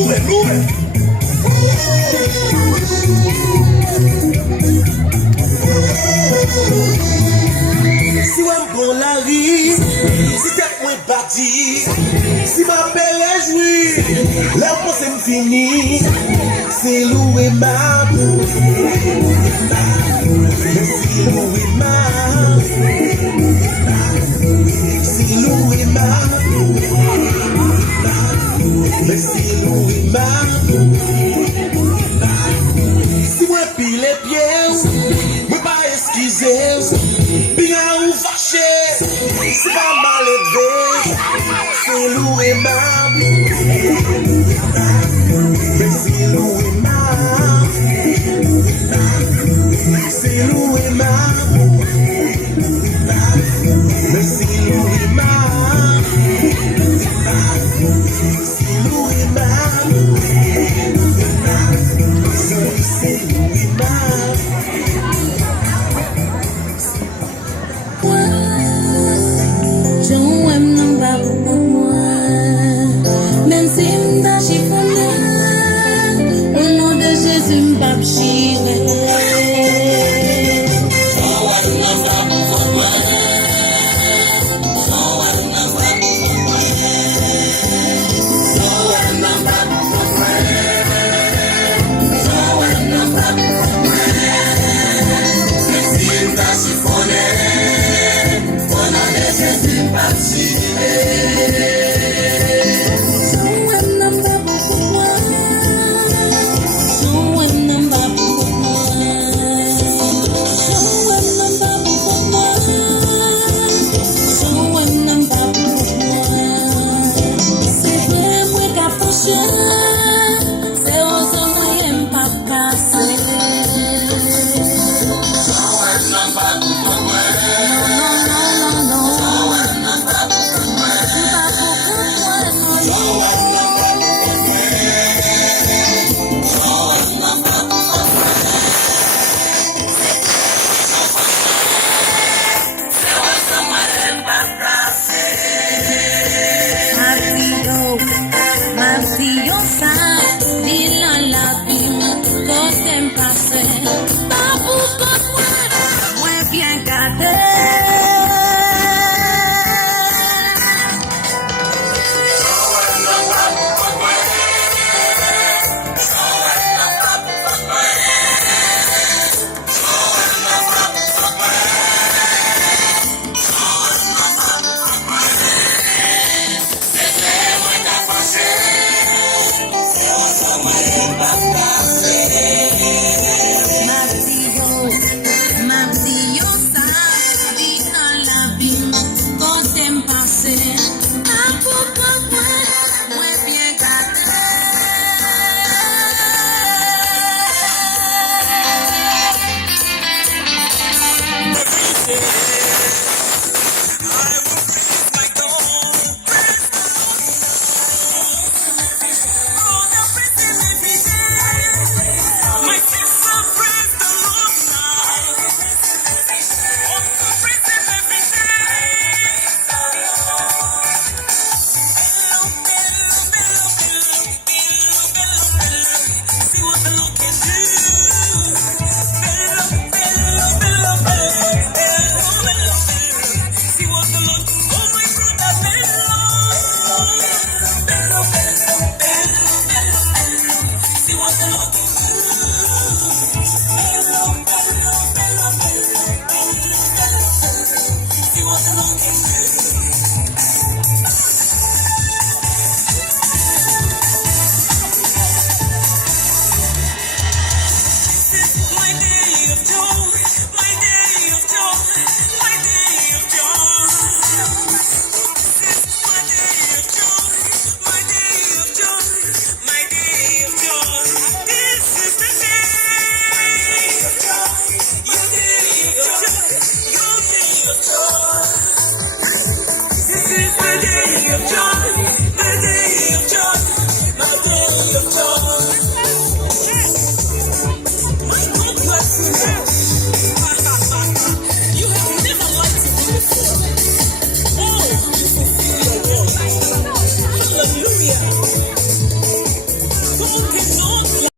Si wèm bon la ri, si tèt mwen bati, si ma belle joui, lè pense m'fini, c'est loué ma boue, c'est loué ma c'est loué ma c'est loué ma si mwen pile pieds, mwen pa eskize, bien ou fâché, c'est pas mal élevé, c'est loué ma c'est loué ma c'est loué ma c'est loué ma c'est loué ma c'est loué ma This is the day of joy.